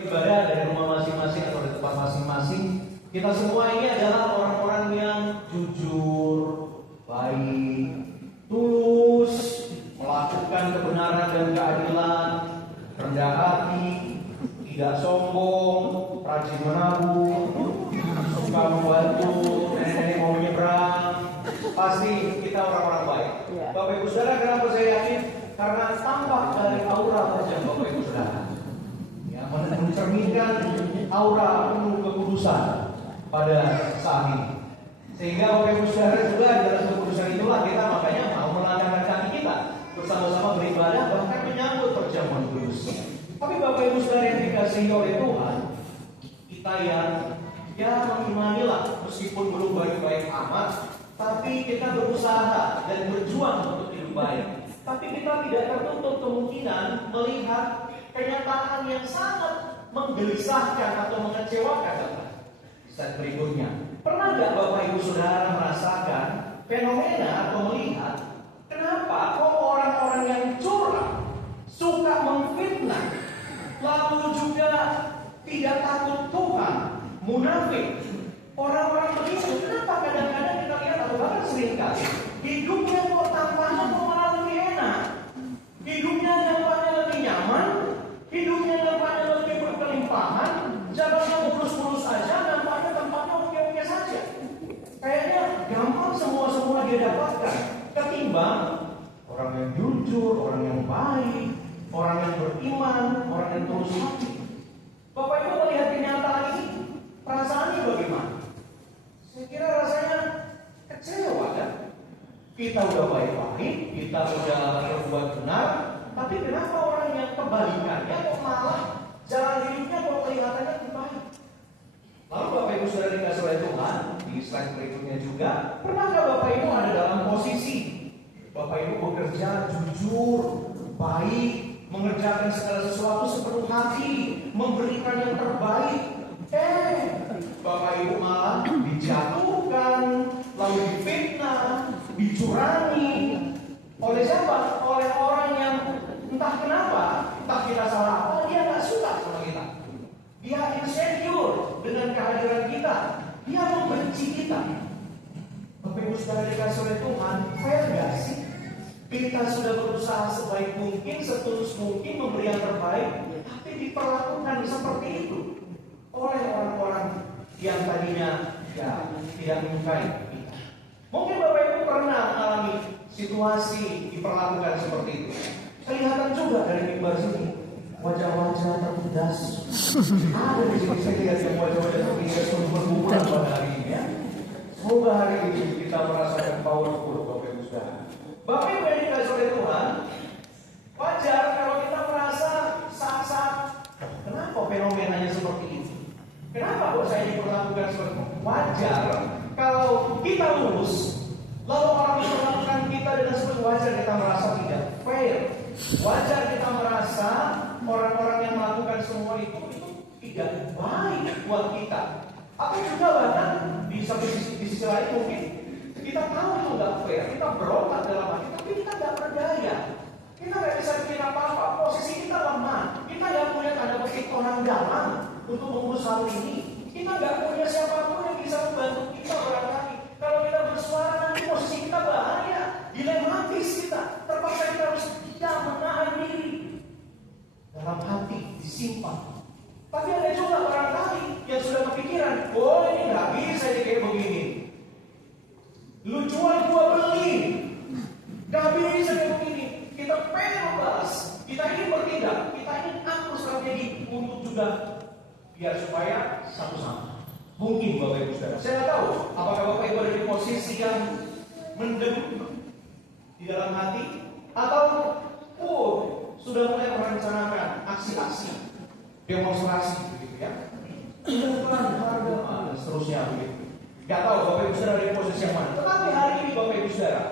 Ibadah dari rumah masing-masing atau dari tempat masing-masing, kita semua ini adalah orang-orang yang jujur, baik, tulus, melakukan kebenaran dan keadilan, rendah hati, tidak sombong, rajin menabung, suka membantu, nenek-nenek mau menyeberang. Pasti kita orang-orang baik. Bapak Ibu Saudara, kenapa saya yakin? Karena tampak dari aura wajah Bapak Ibu Saudara, mencerminkan aura penuh kekudusan pada saat ini. Sehingga Bapak Ibu Saudara juga dalam kekudusan itulah kita makanya mau melangkahkan kaki kita bersama-sama beribadah bahkan menyambut perjamuan kudus. Tapi Bapak Ibu Saudara yang dikasihi oleh Tuhan, kita yang mengimanilah meskipun belum baik-baik amat, tapi kita berusaha dan berjuang untuk hidup baik. Tapi kita tidak tertutup kemungkinan melihat kenyataan yang sangat menggelisahkan atau mengecewakan. Slide berikutnya. Pernah nggak Bapak Ibu Saudara merasakan fenomena atau melihat kenapa kok orang-orang yang curang, suka memfitnah, lalu juga tidak takut Tuhan, munafik, orang-orang begitu, kenapa kadang-kadang kita lihat atau bahkan seringkali hidupnya kok tampaknya kok malah lebih enak, hidupnya nampaknya lebih nyaman, hidupnya nampaknya lebih berkelimpahan, jalannya mulus-mulus saja, nampaknya tempatnya oke-oke saja. Kayaknya gampang semua dia dapatkan ketimbang orang yang jujur, orang yang baik, orang yang beriman, orang yang tulus hati. Bapak Ibu melihat kenyataan ini, perasaannya bagaimana? Saya kira rasanya kecewa kan? Kita udah baik-baik, kita udah berbuat benar, tapi kenapa orang yang kebalikannya kok malah jalan hidupnya kok kelihatannya lebih baik? Lalu Bapak Ibu Saudara dikasih oleh Tuhan, di slide berikutnya juga, pernahkah Bapak Ibu ada dalam posisi Bapak Ibu bekerja jujur, baik, mengerjakan segala sesuatu sepenuh hati, memberikan yang terbaik, Bapak Ibu malah dijatuhkan, lalu difitnah, dicurangi oleh siapa? Oleh orang yang entah kenapa, entah kita salah apa, dia nggak suka sama kita. Dia insecure dengan kehadiran kita. Dia membenci kita. Bapak Ibu Saudara dikasih oleh Tuhan, fair gak sih? Kita sudah berusaha sebaik mungkin, setulus mungkin memberi yang terbaik, tapi diperlakukan seperti itu oleh orang-orang yang tadinya tidak menyukai kita. Mungkin Bapak Ibu pernah mengalami situasi diperlakukan seperti itu. Kelihatan juga dari mimbar sini wajah-wajah terpedas. Ada di sini saya lihat yang wajah-wajah terpedas berkumpulan pada hari ini ya. Semoga hari ini kita merasakan powerful Bapak Ibu Saudara. Bapak Ibu yang dikasih oleh Tuhan, wajar kalau kita merasa saat-saat kenapa fenomenanya seperti ini? Kenapa kok saya diperlakukan seperti itu? Wajar kalau kita lulus, lalu orang memperlakukan kita dengan seperti wajar kita merasa tidak fair. Wajar kita merasa orang-orang yang melakukan semua itu tidak baik buat kita. Atau juga bahkan di sisi lain mungkin kita tahu itu nggak fair, kita berontak dalam hati, tapi kita nggak berdaya. Kita nggak bisa bikin apa-apa, posisi kita lemah. Kita nggak punya tanda petik orang dalam untuk mengurus hal ini. Kita nggak punya siapapun yang bisa membantu kita barangkali. Kalau kita bersuara nanti posisi kita bahaya, dilematis kita. Terpaksa kita harus tidak menahan diri. Dalam hati disimpan. Tapi ada juga barangkali yang sudah kepikiran, oh ini nggak bisa jadi kayak begini. Lu jual gua beli, nggak bisa kayak begini. Kita pengen membahas, kita ingin bertindak, kita ingin atur strategi untuk juga biar supaya satu sama. Mungkin Bapak Ibu Saudara, saya nggak tahu apakah Bapak Ibu ada di posisi yang mendem di dalam hati atau sudah mulai merencanakan aksi-aksi demonstrasi begitu ya, pelan harga dan seterusnya begitu. Gak tahu Bapak Ibu Saudara di posisi yang mana. Tetapi hari ini Bapak Ibu Saudara,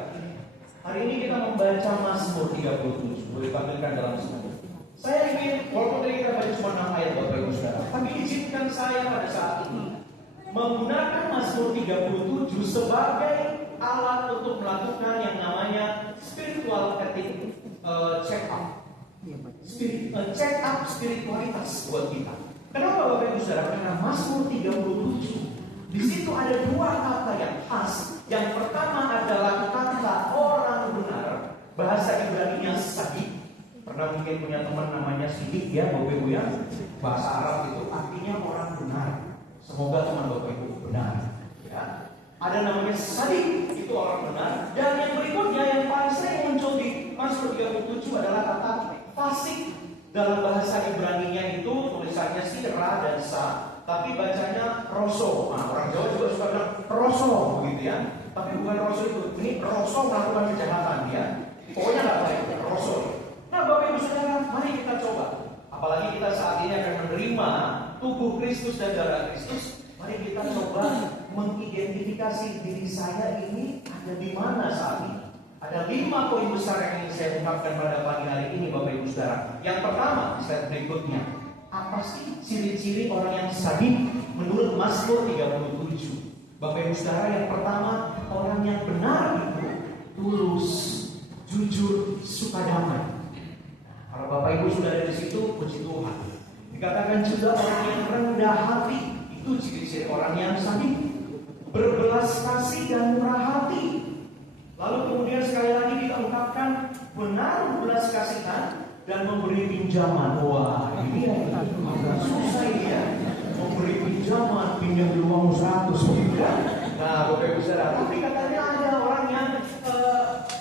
hari ini kita membaca Mazmur 37. Boleh tampilkan dalam semua. Saya ingin, walaupun tadi kita baca cuma 6 ayat Bapak Ibu Saudara, tapi izinkan saya pada saat ini menggunakan Mazmur 37 sebagai alat untuk melakukan yang namanya spiritual check up. Check up spiritualitas buat kita. Bapak Ibu Saudara? Karena Mazmur 37 di situ ada dua kata yang khas. Yang pertama adalah kata orang benar, bahasa Ibrani-nya sadik. Pernah mungkin punya teman namanya Sidik ya, Bapak Ibu ya. Bahasa Arab itu artinya orang benar. Semoga teman Bapak Ibu benar. Ya. Ada namanya sadik, itu orang benar. Dan yang berikutnya yang paling sering muncul di Mazmur 37 adalah kata fasik. Dalam bahasa Ibrani-nya itu tulisannya ra dan sa, tapi bacanya roso. Nah, orang Jawa juga suka bilang roso begitu ya. Tapi bukan roso itu. Ini roso melakukan kejahatan ya. Pokoknya nggak baik, roso. Nah, Bapak Ibu Saudara, mari kita coba. Apalagi kita saat ini akan menerima tubuh Kristus dan darah Kristus. Mari kita coba mengidentifikasi diri saya ini ada di mana saat ini. Ada 5 poin besar yang ingin saya ungkapkan pada pagi hari ini, Bapak Ibu Saudara. Yang pertama, slide berikutnya. Apa sih ciri-ciri orang yang sadik menurut Mazmur 37? Bapak Ibu Saudara, yang pertama, orang yang benar itu tulus, jujur, suka damai. Kalau Bapak Ibu sudah ada di situ, puji Tuhan. Dikatakan juga orang yang rendah hati, itu ciri-ciri orang yang sadik. Berbelas kasih dan murah hati. Lalu kemudian sekali lagi kita ungkapkan benar belas kasihan dan memberi pinjaman. Wah, ini yang agak susah ini ya. Memberi pinjaman, pinjam di uang 100 gitu ya. Nah, Bapak Ibu Saudara, tapi katanya ada orang yang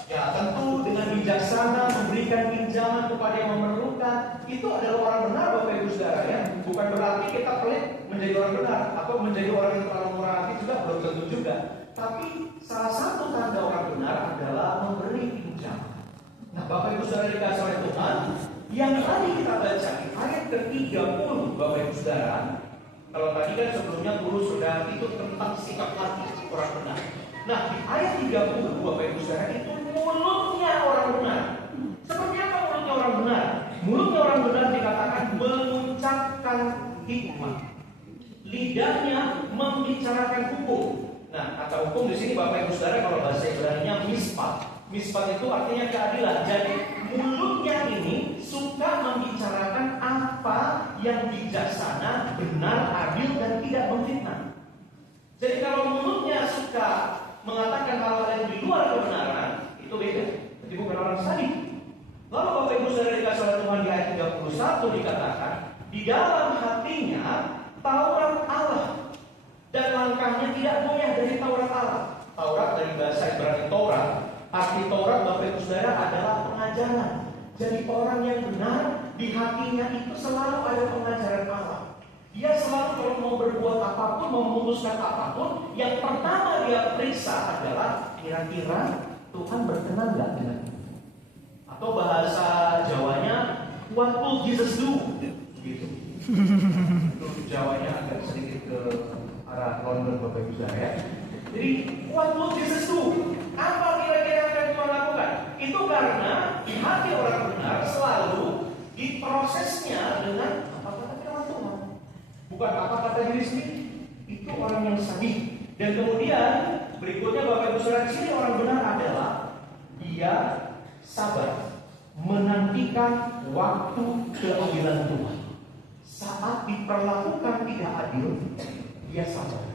ya tentu dengan bijaksana memberikan pinjaman kepada yang memerlukan. Itu adalah orang benar, Bapak Ibu Saudara ya. Bukan berarti kita pelit menjadi orang benar atau menjadi orang yang terlalu murah hati juga, belum tentu juga. Tapi salah satu tanda orang benar adalah memberi pinjaman. Nah, Bapak Ibu Saudara dikasih oleh Tuhan, yang tadi kita baca di ayat ke-30, Bapak Ibu Saudara. Kalau tadi kan sebelumnya guru sudah itu tentang sikap hati orang benar. Nah, di ayat 30, Bapak Ibu Saudara, itu mulutnya orang benar. Seperti apa mulutnya orang benar? Mulutnya orang benar dikatakan mengucapkan hikmah. Lidahnya membicarakan hukum. Nah, kata hukum di sini Bapak Ibu Saudara kalau bahasa Ibrani-nya mispat. Mispat itu artinya keadilan. Jadi mulutnya ini suka membicarakan apa yang bijaksana, benar, adil dan tidak memfitnah. Jadi kalau mulutnya suka mengatakan hal-hal yang di luar kebenaran, itu beda. Jadi bukan orang sadik. Lalu Bapak Ibu Saudara dikasih oleh Tuhan di ayat 31 dikatakan, di dalam hatinya Taurat Allah. Dan langkahnya tidak goyah dari Taurat Allah. Taurat dari bahasa Ibrani Taurat. Arti Taurat Bapak Ibu Saudara adalah pengajaran. Jadi orang yang benar di hatinya itu selalu ada pengajaran Allah. Dia selalu kalau mau berbuat apapun, mau memutuskan apapun, yang pertama dia periksa adalah kira-kira Tuhan berkenan nggak dengan ini? Atau bahasa Jawanya, what will Jesus do? Gitu. Itu Jawanya agak sedikit ke arah London Bapak Ibu Saudara ya. Jadi what will Jesus do? Apa kira-kira akan Tuhan lakukan? Itu karena di hati orang benar selalu diprosesnya dengan apa kata firman Tuhan, bukan apa kata diri sendiri. Itu orang yang sadik. Dan kemudian berikutnya Bapak Ibu Saudara, ciri orang benar adalah dia sabar menantikan waktu keadilan Tuhan. Saat diperlakukan tidak adil, dia sabar,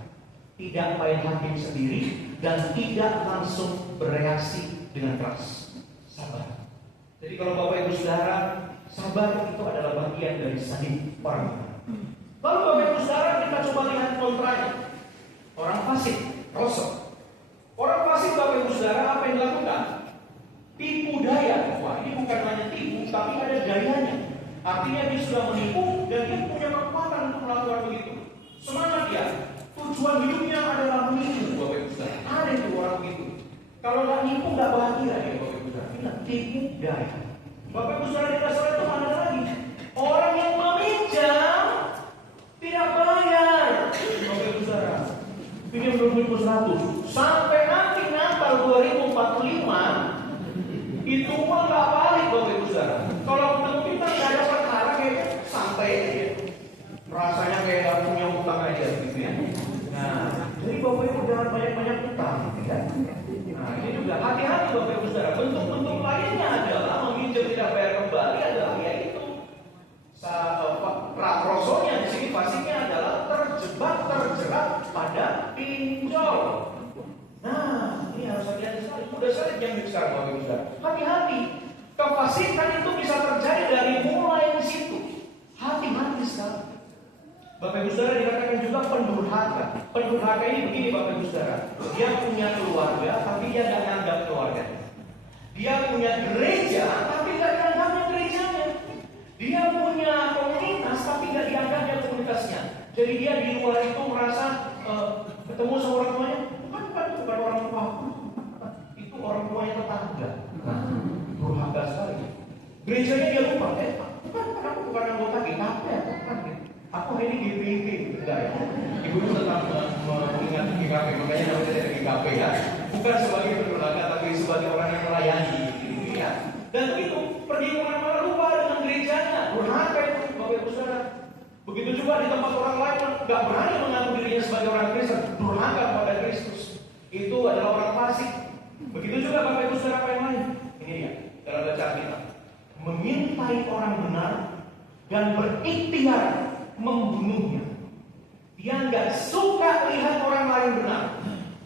tidak main hakim sendiri dan tidak langsung bereaksi dengan keras. Sabar. Jadi kalau Bapak Ibu Saudara, sabar itu adalah bagian dari sadik orang benar. Lalu Bapak Ibu Saudara, kita coba lihat kontranya. Orang fasik, rosok. Orang fasik Bapak Ibu Saudara, apa yang dilakukan? Tipu daya. Wah, ini bukan hanya tipu, tapi ada dayanya. Artinya dia sudah menipu dan dia punya kekuatan untuk melakukan begitu. Semangat dia. Tujuan hidupnya adalah menipu, Bapak Ibu Saudara. Ada itu orang begitu. Kalau nggak nipu nggak bahagia ya Bapak Ibu Saudara. Ingat, tipu daya. Bapak Ibu Saudara dikasih oleh Tuhan ada lagi. Orang yang meminjam tidak bayar. Bapak Ibu Saudara, pinjam 20.100 sampai nanti Natal 2045 itu uang nggak balik Bapak Ibu Saudara. Kalau ketemu kita nggak ada perkara kayak santai aja. Rasanya kayak nggak punya utang aja gitu ya. Nah, jadi Bapak Ibu jangan banyak-banyak utang, ya. Nah, ini juga hati-hati Bapak Ibu Saudara. Bentuk-bentuk lainnya adalah meminjam tidak bayar kembali adalah yaitu rasonya di sini pastinya udah sering yang sekarang Bapak Ibu Saudara. Hati-hati, kefasikan itu bisa terjadi dari mulai di situ. Hati-hati sekali. Bapak Ibu Saudara, dikatakan juga pendurhaka. Pendurhaka ini begini Bapak Ibu Saudara, dia punya keluarga tapi dia tidak anggap keluarga. Dia punya gereja tapi tidak dianggapnya gerejanya. Dia punya komunitas tapi tidak dianggapnya komunitasnya. Jadi dia di luar itu merasa ketemu sama orang tuanya, bukan orang tua aku, itu orang tuanya tetangga. Durhaka sekali. Gerejanya dia lupa, aku bukan anggota GKP, aku ini GPIP, enggak ya. Ibu itu tetap mengingat GKP, makanya namanya dari GKP ya. Bukan sebagai pendurhaka, tapi sebagai orang yang melayani. Ya. Dan begitu pergi kemana-mana lupa dengan gerejanya, durhaka itu Bapak Ibu Saudara. Begitu juga di tempat orang lain nggak berani mengaku dirinya sebagai orang Kristen, durhaka kepada Kristus. Itu adalah orang fasik. Begitu juga Bapak Ibu Saudara yang lain. Ini dia dalam bacaan kita, mengintai orang benar dan berikhtiar membunuhnya. Dia nggak suka lihat orang lain benar,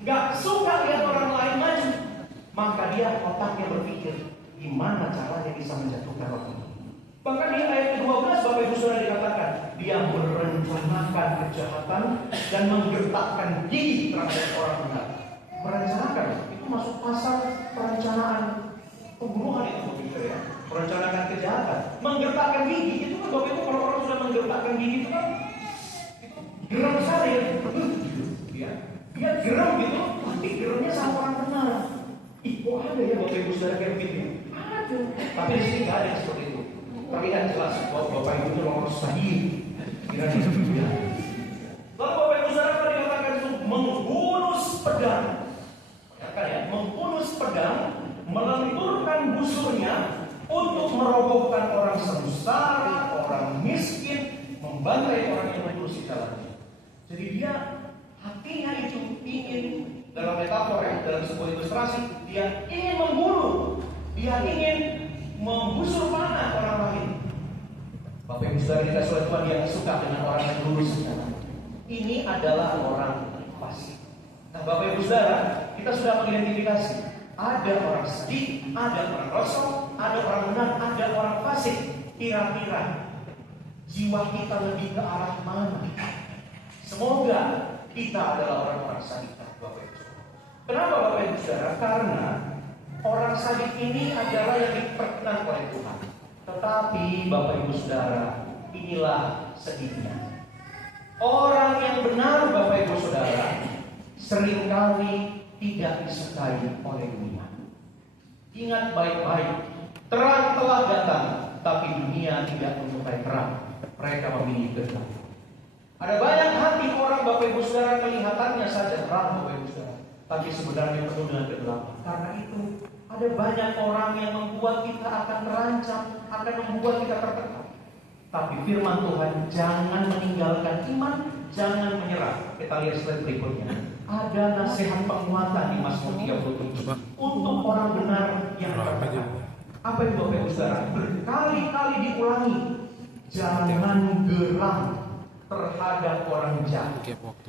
nggak suka lihat orang lain maju, maka dia otaknya berpikir gimana caranya bisa menjatuhkan orang ini. Bahkan di ayat ke-12 Bapak Ibu Saudara dikatakan dia merencanakan kejahatan dan menggertakkan gigi terhadap orang benar. Merencanakan itu masuk pasal perencanaan pembunuhan itu Bapak Ibu ya. Merencanakan kejahatan, menggertakkan gigi itu kan Bapak Ibu, kalau orang sudah menggertakkan gigi itu kan geram sekali ya. Dia geram gitu, tapi geramnya sama orang benar. Ih, kok ada ya Bapak Ibu Saudara kayak begitu? Ada. Tapi di sini nggak ada yang seperti itu. Terlihat jelas bahwa Bapak Ibu itu orang sahih. Kira-kira. Lalu Bapak Ibu Saudara tadi dikatakan itu menghunus pedang. Ya, menghunus pedang, melenturkan busurnya untuk merobohkan orang sengsara, orang miskin, membantai orang yang menerusi jalannya. Jadi dia hatinya itu ingin, dalam metafor ya, dalam sebuah ilustrasi, dia ingin membunuh, dia ingin menggusur panah orang lain. Bapak Ibu Saudara dikasih oleh Tuhan, dia suka dengan orang yang lurus. Ini adalah orang fasik. Nah Bapak Ibu Saudara, kita sudah mengidentifikasi ada orang sedih, ada orang rosok, ada orang benar, ada orang fasik. Kira-kira jiwa kita lebih ke arah mana? Semoga kita adalah orang-orang sadik, Bapak Ibu Saudara. Kenapa Bapak Ibu Saudara? Karena orang sadik ini adalah yang diperkenan oleh Tuhan. Tetapi Bapak Ibu Saudara, inilah sedihnya. Orang yang benar Bapak Ibu Saudara seringkali tidak disukai oleh dunia. Ingat baik-baik, terang telah datang, tapi dunia tidak menyukai terang. Mereka memilih gelap. Ada banyak hati orang Bapak Ibu Saudara kelihatannya saja terang Bapak Ibu Saudara, tapi sebenarnya penuh dengan kegelapan. Karena itu ada banyak orang yang membuat kita akan terancam, akan membuat kita tertekan. Tapi firman Tuhan, jangan meninggalkan iman, jangan menyerah. Kita lihat slide berikutnya. Ada nasihat penguatan di Mazmur 37 untuk orang benar yang tertekan. Apa itu Bapak Ibu Saudara? Berkali-kali diulangi. Jangan geram terhadap orang jahat.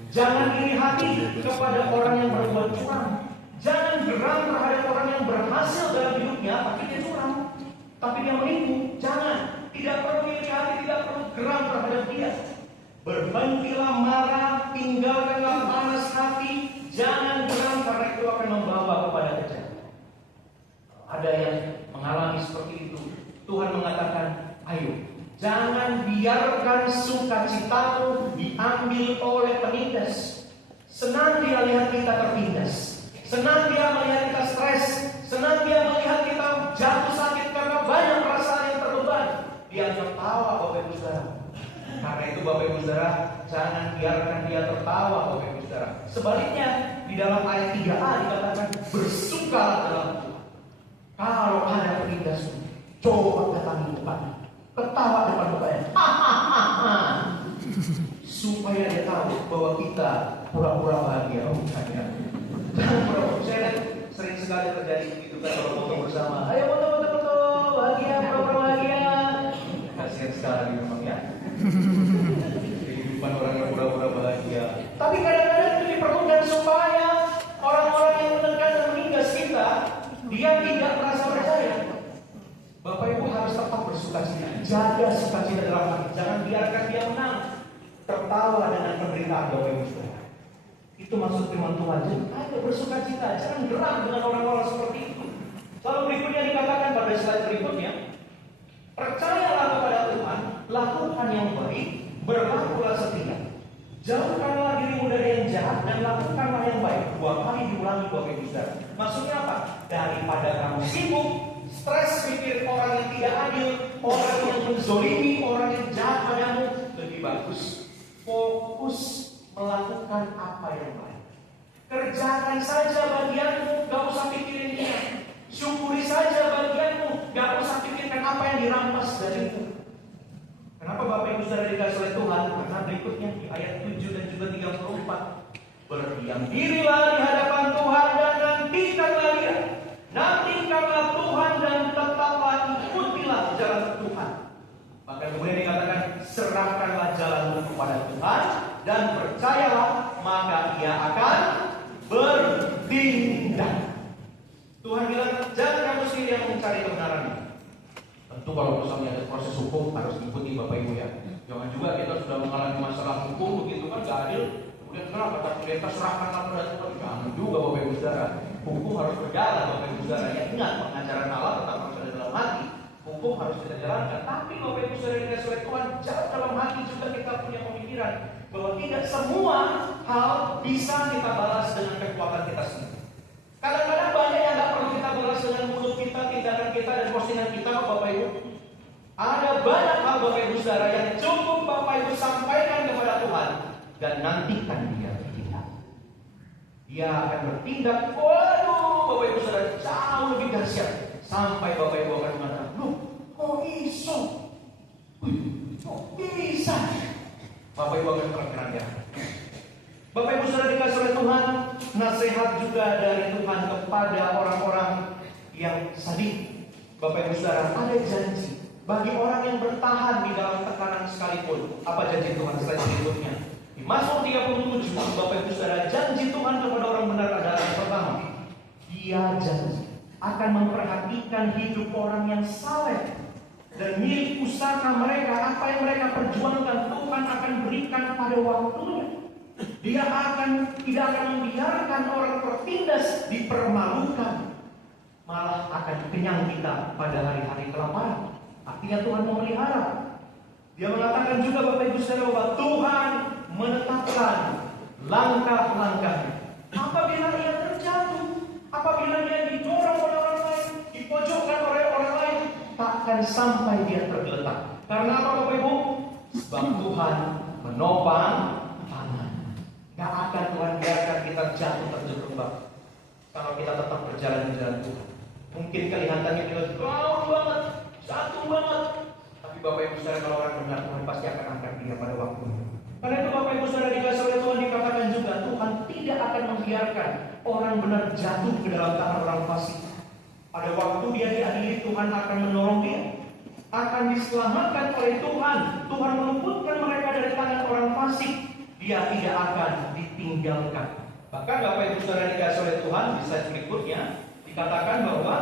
Jangan iri hati kepada orang yang berbuat curang. Jangan geram terhadap orang yang berhasil dalam hidupnya, tapi dia curang, tapi dia menipu. Jangan. Tidak perlu iri hati, tidak perlu geram terhadap dia. Berhentilah marah, tinggalkanlah panas hati. Jangan geram karena itu akan membawa kepada kejahatan. Ada yang mengalami seperti itu. Tuhan mengatakan, ayo, jangan biarkan sukacitamu diambil oleh penindas. Senang dia lihat kita tertindas. Senang dia melihat kita stres. Senang dia melihat kita jatuh sakit karena banyak perasaan yang terbeban. Dia tertawa Bapak Ibu Saudara. Karena itu Bapak Ibu Saudara, jangan biarkan dia tertawa Bapak Ibu Saudara. Sebaliknya, di dalam ayat 3a dikatakan, bersukalah dalam Tuhan. Kalau ada penindas, coba datangi depannya. Ketawa depan mukanya. Supaya dia tahu bahwa kita pura-pura bahagia. Jangan pura-pura. Saya lihat sering sekali terjadi itu kan kalau foto bersama. Ayo foto bahagia, pura-pura bahagia. Kasihan sekali memang ya. Kehidupan orang yang pura-pura bahagia. Tapi kadang-kadang itu diperlukan supaya orang-orang yang menekan dan menindas kita tertawa dengan penderitaan Bapak Ibu Saudara. Itu maksud firman Tuhan. Jadi ayo bersuka cita, jangan geram dengan orang-orang seperti itu. Lalu berikutnya dikatakan pada slide berikutnya, percayalah kepada Tuhan, lakukan yang baik, berlakulah setia. Jauhkanlah dirimu dari yang jahat dan lakukanlah yang baik. 2 kali diulangi Bapak Ibu Saudara. Maksudnya apa? Daripada kamu sibuk, stres pikir orang yang tidak adil, orang yang menzolimi, orang yang jahat padamu, lebih bagus fokus melakukan apa yang baik. Kerjakan saja bagianmu, gak usah pikirin dia. Syukuri saja bagianmu, gak usah pikirkan apa yang dirampas darimu. Kenapa Bapak Ibu Saudara dikasih oleh Tuhan? Karena berikutnya di ayat 7 dan juga 34. Berdiam dirilah di hadapan Tuhan dan nantikanlah Dia. Nantikanlah Tuhan dan tetaplah ikutilah jalan Tuhan. Maka kemudian dikatakan, serahkanlah jalanmu kepada Tuhan dan percayalah, maka Ia akan bertindak. Tuhan bilang, jangan kamu sendiri yang mencari kebenaran. Tentu kalau misalnya ada proses hukum harus ikuti Bapak Ibu ya. Jangan juga kita sudah mengalami masalah hukum begitu kan gak adil, kemudian kenapa kita serahkanlah kepada Tuhan. Jangan juga Bapak Ibu Saudara. Hukum harus berjalan Bapak Ibu Saudara. Ya ingat, pengajaran Allah tetap harus ada dalam hati. Hukum harus kita jalankan. Tapi Bapak Ibu Saudara yang dikasih oleh Tuhan, jangan dalam hati juga kita punya pemikiran bahwa tidak semua hal bisa kita balas dengan kekuatan kita sendiri. Kadang-kadang banyak yang gak perlu kita balas dengan mulut kita, tindakan kita, dan postingan kita, Bapak Ibu. Ada banyak hal Bapak Ibu Saudara yang cukup Bapak Ibu sampaikan kepada Tuhan dan nantikan Dia bertindak. Dia akan bertindak. Waduh, Bapak Ibu Saudara, jauh lebih dahsyat. Sampai Bapak Ibu akan mengatakan, loh, kok iso? Kok bisa? Bapak Ibu akan terkena. Bapak Ibu Saudara dikasih oleh Tuhan, nasihat juga dari Tuhan kepada orang-orang yang sadik. Bapak Ibu Saudara, ada janji bagi orang yang bertahan di dalam tekanan sekalipun. Apa janji Tuhan slide berikutnya? Di Mazmur 37, Bapak Ibu Saudara, janji Tuhan kepada orang benar adalah yang pertama, Dia janji akan memperhatikan hidup orang yang saleh dan milik usaha mereka. Apa yang mereka perjuangkan, Tuhan akan berikan pada waktunya. Dia tidak akan membiarkan orang tertindas dipermalukan, malah akan kenyang kita pada hari-hari kelaparan. Artinya Tuhan memelihara. Dia mengatakan juga Bapak Ibu Saudara bahwa Tuhan menetapkan langkah-langkahnya. Apabila ia terjatuh, apabila dia didorong oleh orang lain, dipojokkan oleh orang lain, takkan sampai dia tergeletak. Karena apa Bapak Ibu? Sebab Tuhan menopang tangan. Gak akan Tuhan biarkan kita jatuh terjebak kalau kita tetap berjalan di jalan Tuhan. Mungkin kelihatannya kita jauh banget, jatuh banget, tapi Bapak Ibu Saudara, kalau orang benar, Tuhan pasti akan angkat dia pada waktunya. Karena itu Bapak Ibu Saudara dikasih oleh Tuhan, dikatakan juga Tuhan tidak akan membiarkan orang benar jatuh ke dalam tangan orang fasik. Pada waktu dia diadili, Tuhan akan menolong dia, akan diselamatkan oleh Tuhan. Tuhan meluputkan mereka dari tangan orang fasik. Dia tidak akan ditinggalkan. Bahkan Bapak Ibu Saudara dikasih oleh Tuhan, di slide berikutnya dikatakan bahwa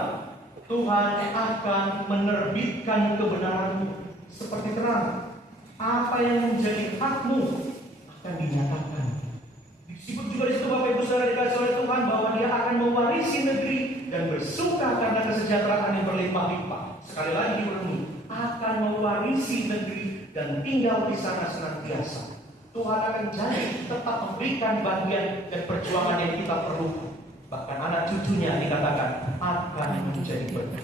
Tuhan akan menerbitkan kebenaranmu seperti terang. Apa yang menjadi hakmu akan dinyatakan. Disebut juga di situ Bapak Ibu Saudara dikasih oleh Tuhan bahwa Dia akan mewarisi negeri dan bersuka karena kesejahteraan yang berlimpah-limpah. Sekali lagi diulangi, akan mewarisi negeri dan tinggal di sana senantiasa. Tuhan akan janji tetap memberikan bagian dan perjuangan yang kita perlukan. Bahkan anak cucunya dikatakan akan menjadi berkat.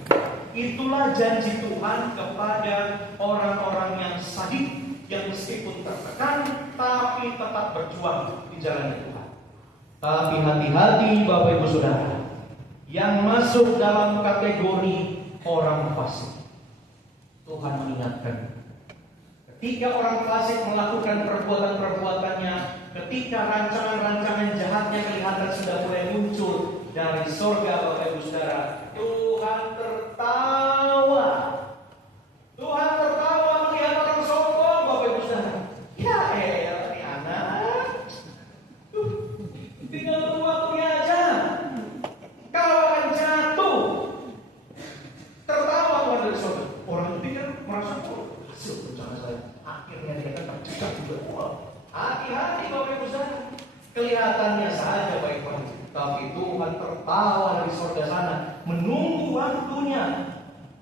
Itulah janji Tuhan kepada orang-orang yang sadik, yang meskipun tertekan tapi tetap berjuang di jalan Tuhan. Tapi hati-hati Bapak Ibu Saudara yang masuk dalam kategori orang fasik. Tuhan mengingatkan, ketika orang fasik melakukan perbuatan-perbuatannya, ketika rancangan-rancangan jahatnya kelihatan sudah mulai muncul dari surga Bapak Ibu Saudara, Tuhan tertawa. Tuhan tertawa melihat orang sombong Bapak Ibu Saudara. Ya ini anak, tinggal tunggu waktunya aja. Kau akan jatuh. Tertawa Tuhan dari surga. Orang itu kan merasa hasil rencana saya. Akhirnya dia akan tercegah juga. hati-hati Bapak Ibu Saudara. Kelihatannya saja baik-baik, tapi Tuhan tertawa dari surga sana, menunggu waktunya.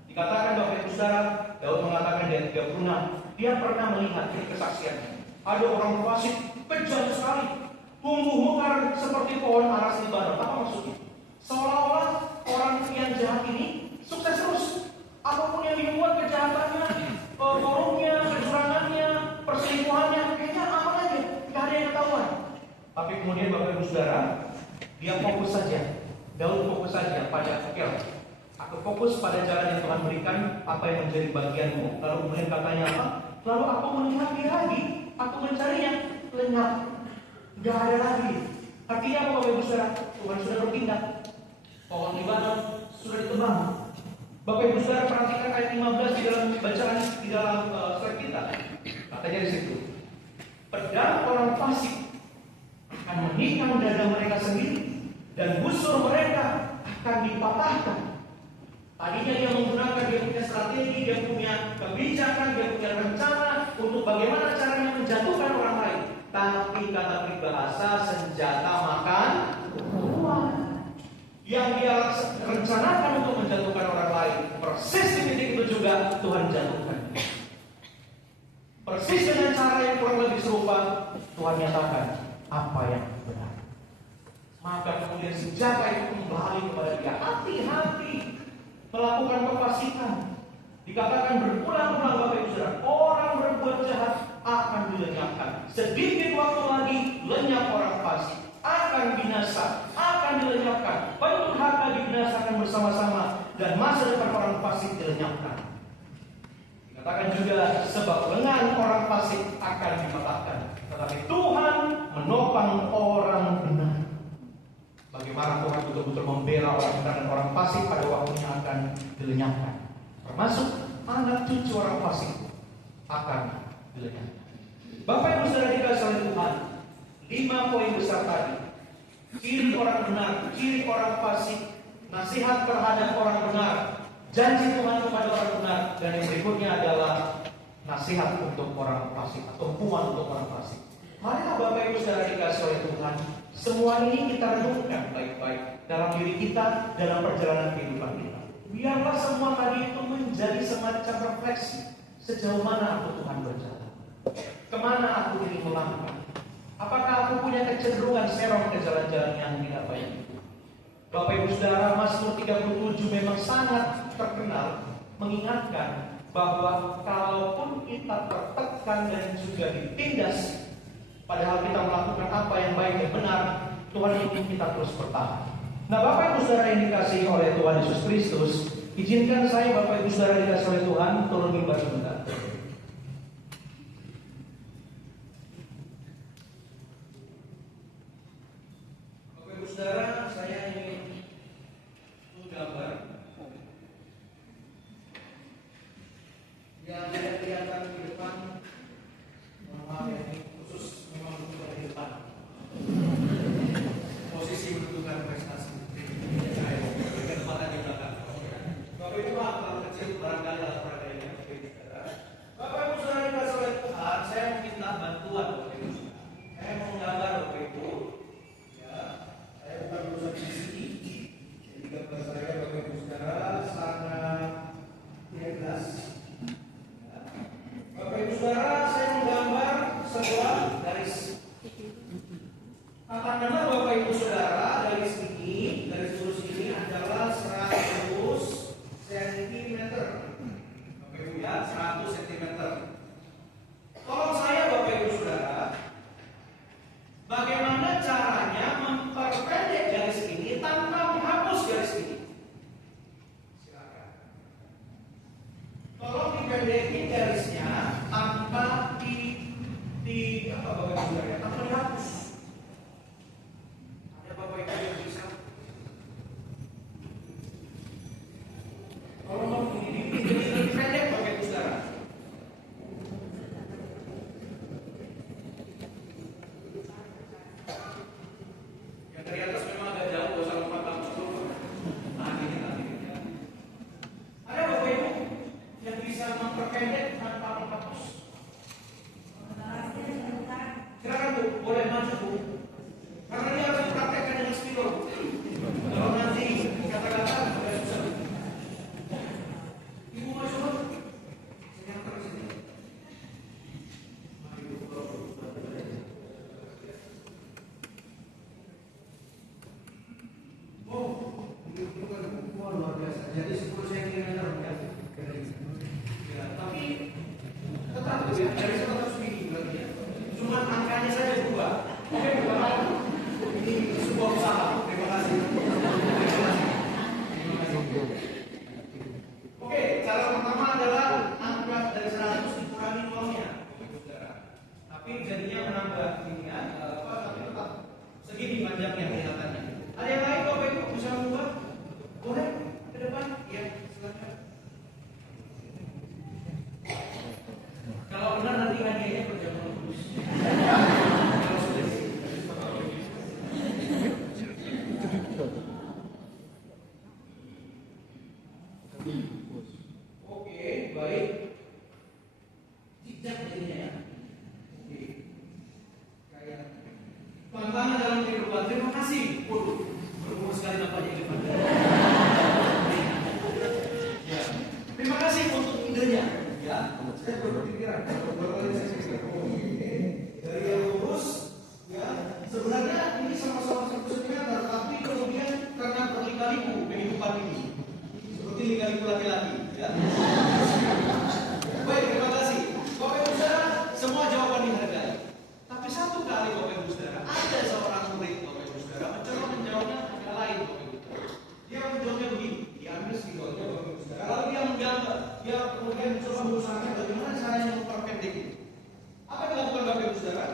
Dikatakan Bapak Ibu Saudara, Daud mengatakan di ayat 36, dia pernah melihat kesaksiannya. Ada orang fasik, kejam sekali, tumbuh mekar seperti pohon aras Libanon. Apa maksudnya? Seolah-olah orang yang jahat ini sukses terus. Apapun yang dibuat, kejahatannya, korupnya, kecurangannya, perselingkuhannya, kayaknya aman aja, gak ada yang ketahuan. Tapi kemudian Bapak Ibu Saudara, dia fokus saja. Daud fokus saja pada aku fokus pada jalan yang Tuhan berikan, apa yang menjadi bagianmu. Lalu kemudian katanya apa? Lalu aku melihat dia lagi, aku mencarinya, lenyap, gak ada lagi. Artinya apa Bapak Ibu Saudara? Tuhan sudah bertindak. Pohon Libanon sudah ditebang. Bapak Ibu Saudara perhatikan ayat 15 di dalam bacaan di dalam surat kita. Katanya di situ, pedang orang fasik akan menikam dada mereka sendiri dan busur mereka akan dipatahkan. Tadinya dia menggunakan, dia punya strategi, dia punya kebijakan, dia punya rencana untuk bagaimana caranya menjatuhkan orang lain. Tapi kata peribahasa, senjata makan tuan. Yang dia rencanakan untuk menjatuhkan orang lain, persis di titik itu juga Tuhan jatuhkan. Persis dengan cara yang kurang lebih serupa, Tuhan nyatakan apa yang benar. Maka kemudian senjata itu kembali kepada dia. Hati-hati melakukan kefasikan. Dikatakan berulang-ulang Bapak Ibu Saudara, orang berbuat jahat akan dilenyapkan. Sedikit waktu lagi lenyap orang fasik, akan binasa, akan dilenyapkan. Penduduk harta dibinasakan bersama-sama dan masa depan orang fasik dilenyapkan. Dikatakan juga sebab lengan orang fasik akan dipatahkan, tetapi Tuhan menopang orang benar. Bagaimana Tuhan betul-betul membela orang benar dan orang fasik pada waktunya akan dilenyapkan. Termasuk anak cucu orang fasik akan dilenyapkan. Bapak Ibu Saudara dikasihi oleh Tuhan, 5 poin besar tadi. Ciri orang benar, ciri orang fasik, nasihat terhadap orang benar, janji Tuhan kepada orang benar, dan yang berikutnya adalah nasihat untuk orang fasik atau hukuman untuk orang fasik. Marilah Bapak Ibu Saudara dikasihi oleh Tuhan, semua ini kita renungkan baik-baik dalam diri kita, dalam perjalanan kehidupan kita. Biarlah semua tadi itu menjadi semacam refleksi. Sejauh mana aku Tuhan berjalan? Kemana aku ingin melangkah? Apakah aku punya kecenderungan serong ke jalan-jalan yang tidak baik? Bapak Ibu Saudara, Mazmur 37 memang sangat terkenal mengingatkan bahwa kalaupun kita tertekan dan juga ditindas, padahal kita melakukan apa yang baik dan benar, Tuhan ingin kita terus bertahan. Nah, Bapak Ibu Saudara yang dikasihi oleh Tuhan Yesus Kristus, izinkan saya Bapak Ibu Saudara dikasihi oleh Tuhan turun mimbar sebentar. Bapak Ibu Saudara, saya ingin menggambar yang tidak kelihatan di depan. Mohon maaf ya, ini khusus memang untuk di depan. Posisi menentukan prestasi. Ketempatan di belakang. Bapak Ibu hal kecil barangkali dalam peradaannya. Bapak Ibu Saudara dikasihi oleh Tuhan, saya minta bantuan Bapak Ibu. Saya mau menggambar Bapak Ibu. Ya, saya bukan lulusan di sini. Jadi gambar saya Bapak Ibu Saudara sangat tidak jelas. Ya. Bapak Ibu Saudara, saya menggambar sebuah garis. Katakanlah Bapak Ibu Saudara, garis ini, garis lurus ini adalah 100 cm. Bapak Ibu ya, 100 cm. Tolong saya Bapak Ibu Saudara, bagaimana caranya memperpendek garis ini tanpa menghapus garis ini? Silakan. Tolong dipendekin garisnya tanpa apa Bapak Ibu Saudara, tanpa dihapus. Bapak Ibu yang bisa tolong ini lebih pendek Bapak Ibu Saudara. Yang dari atas memang agak jauh, gak usah lompat langsung. Nah ini nanti ya. Ada Bapak Ibu yang bisa memperpendek tanpa menghapus? Silakan Bu. menambah ini tapi tetap segini panjangnya kelihatannya. Ada yang lain Bapak Ibu bisa mengubah? Boleh ke depan? Ya, silakan. Kalau benar nanti hadiahnya berjamaah terus. Oke, baik. Tidak jadinya ya. Oke. Kayak tantangan dalam kehidupan. Terima kasih. Berumur sekali nampaknya di depan. Ya. Terima kasih untuk idenya. Ya. Saya berpikiran dari yang lurus, ya. Sebenarnya ini sama-sama 1 cm, tapi kemudian karena berliku-liku kehidupan ini. Seperti liku-liku laki-laki, ya. Baik, terima kasih. Bapak Ibu Saudara, semua jawaban dihargai. Tapi satu kali Bapak Ibu Saudara, ada seorang murid Bapak Ibu Saudara mencoba menjawabnya yang lain Bapak Ibu Saudara. Dia menjawabnya begini, diambil spidolnya Bapak Ibu Saudara. Lalu dia menggambar, dia kemudian mencoba berusaha bagaimana caranya memperpendek itu. Apa yang dilakukan Bapak Ibu Saudara?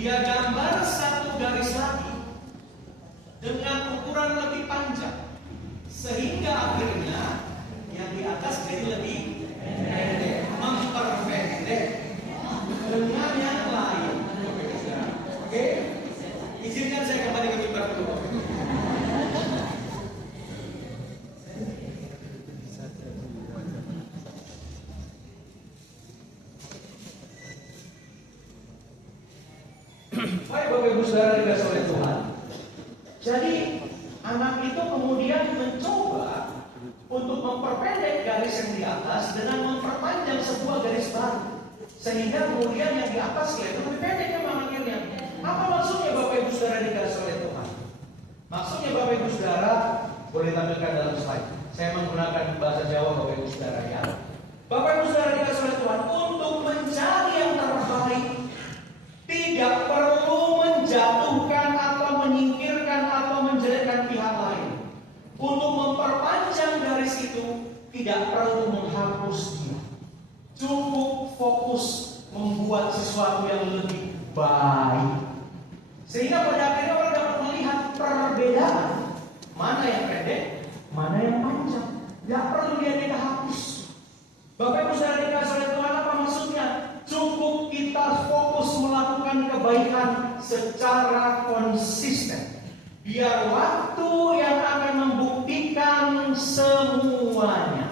Dia gambar satu garis lagi dengan ukuran lebih panjang, sehingga akhirnya yang di atas jadi lebih pendek, memperpendek dengan yang lain. Oke, izinkan saya kembali ke mimbar dulu. Baik Bapak Ibu Saudara dikasih oleh Tuhan. Jadi anak itu kemudian mencoba untuk memperpendek garis yang di atas dengan memperpanjang sebuah garis baru, sehingga kemudian yang di atas kelihatan lebih pendek memang akhirnya. Apa maksudnya Bapak Ibu Saudara dikasih oleh Tuhan? Maksudnya Bapak Ibu Saudara boleh tampilkan dalam slide. Saya menggunakan bahasa Jawa Bapak Ibu Saudara ya. Bapak Ibu Saudara dikasih oleh Tuhan untuk mencari yang terbaik. Tidak perlu menjatuhkan atau menyingkirkan atau menjelekkan pihak lain. Untuk memperpanjang garis itu tidak perlu menghapus dia. Cukup fokus membuat sesuatu yang lebih baik. Sehingga pada akhirnya orang dapat melihat perbedaan. Mana yang pendek, mana yang panjang. Tidak perlu dia hapus. Bapak Ibu Saudara dikasih oleh Tuhan, apa maksudnya? Cukup kita fokus melakukan kebaikan secara konsisten. Biar waktu yang akan membuktikan semuanya.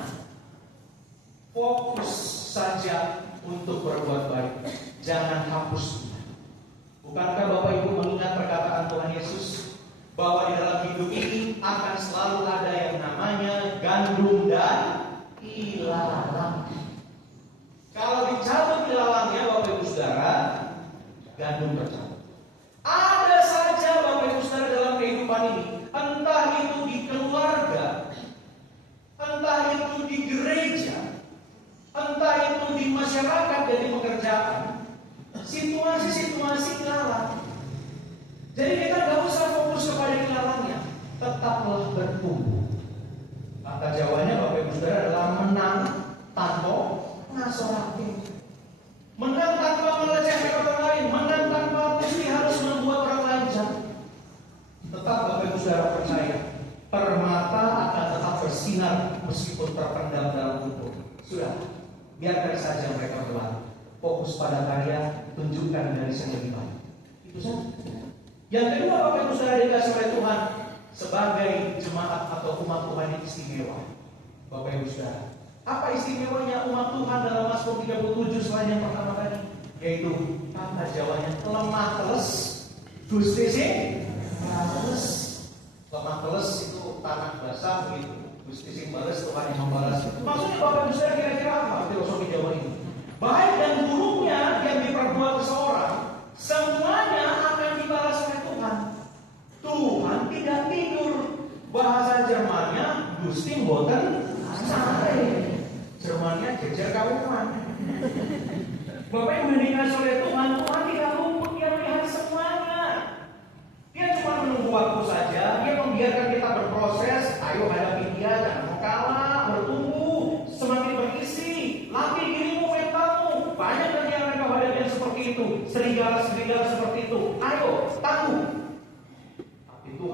Fokus saja untuk berbuat baik. Jangan hapus. Bukankah Bapak Ibu mengingat perkataan Tuhan Yesus bahwa di dalam hidup ini akan selalu ada yang namanya gandum dan ilalang. Kalau dicabut ilalangnya Bapak Ibu Saudara, gandum tercabut. Ada saja Bapak Ibu Saudara dalam kehidupan ini, entah itu di keluarga, entah itu di gereja, entah itu di masyarakat dan di pekerjaan, situasi-situasi ilalang. Jadi kita nggak usah fokus kepada ilalangnya, tetaplah bertumbuh. Kata Jawanya Bapak Ibu Saudara adalah menang tanpa ngasorake. Menang tanpa melecehkan orang lain, menang tanpa mesti harus membuat orang lain jatuh. Tetap Bapak Ibu Saudara percaya, permata akan tetap bersinar meskipun terpendam dalam kubur. Sudah, biarkan saja mereka berlari. Fokus pada karya, tunjukkan garis yang lebih baik. Itu saja. Yang kedua Bapak Ibu Saudara dikasih oleh Tuhan sebagai jemaat atau umat Tuhan yang istimewa. Bapak Ibu Saudara, apa istimewanya umat Tuhan dalam Mazmur 37 selain yang pertama tadi? Yaitu kata Jawanya lemah teles, gusti sing bales. Lemah teles itu tanah basah begitu. Gusti sing bales, Tuhan yang membalas. Maksudnya Bapak Ibu Saudara kira-kira apa filosofi Jawa ini? Baik dan buruknya yang diperbuat seseorang, semuanya akan dibalas oleh Tuhan. Tuhan tidak tidur. Bahasa Jermannya Gusti mboten sare. Jermannya jejer kauman. Bapak yang dikasih oleh Tuhan, Tuhan tidak luput, dia melihat semuanya.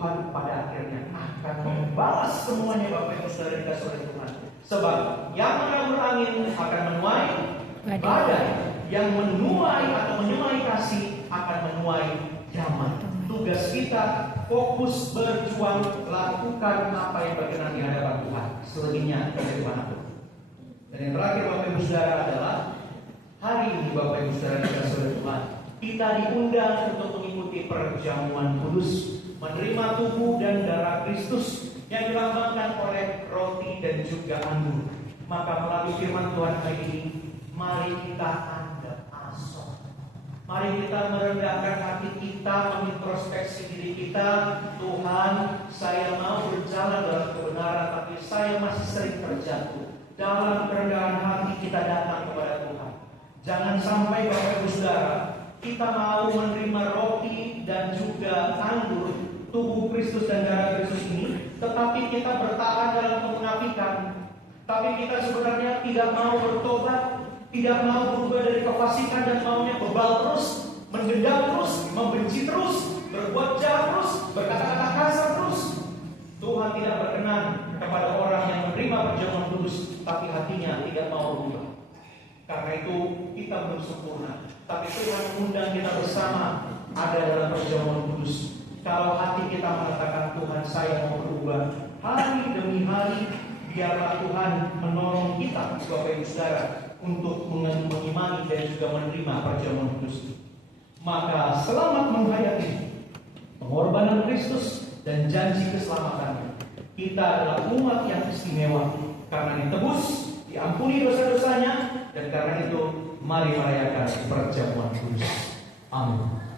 Tuhan pada akhirnya akan membalas semuanya Bapak Ibu Saudara dikasih oleh Tuhan. Sebab yang menabur angin akan menuai badai, yang menuai atau menyuai kasih akan menuai damai. Tugas kita fokus berjuang, lakukan apa yang berkenan di hadapan Tuhan. Selebihnya dari manapun. Dan yang terakhir Bapak Ibu Saudara adalah hari ini Bapak Ibu Saudara dikasih oleh Tuhan, kita diundang untuk mengikuti perjamuan kudus, menerima tubuh dan darah Kristus yang dilambangkan oleh roti dan juga anggur. Maka melalui firman Tuhan hari ini, mari kita anggap asal. Mari kita merendahkan hati kita, mengintrospeksi diri kita. Tuhan, saya mau berjalan dalam kebenaran, tapi saya masih sering terjatuh. Dalam kerendahan hati kita datang kepada Tuhan. Jangan sampai Bapak Ibu Saudara, kita mau menerima roti dan juga anggur, tubuh Kristus dan darah Kristus ini, tetapi kita bertahan dalam kemunafikan. Tapi kita sebenarnya tidak mau bertobat, tidak mau berubah dari kefasikan dan maunya bebal terus, mendendam terus, membenci terus, berbuat jahat terus, berkata-kata kasar terus. Tuhan tidak berkenan kepada orang yang menerima perjamuan kudus, tapi hatinya tidak mau berubah. Karena itu kita belum sempurna, tapi Tuhan mengundang kita bersama ada dalam perjamuan kudus. Kalau hati kita mengatakan Tuhan saya mau berubah, hari demi hari biarlah Tuhan menolong kita sebagai saudara untuk mengimani dan juga menerima perjamuan kudus. Maka selamat menghayati pengorbanan Kristus dan janji keselamatannya. Kita adalah umat yang istimewa karena ditebus, diampuni dosa-dosanya, dan karena itu mari merayakan perjamuan kudus. Amin.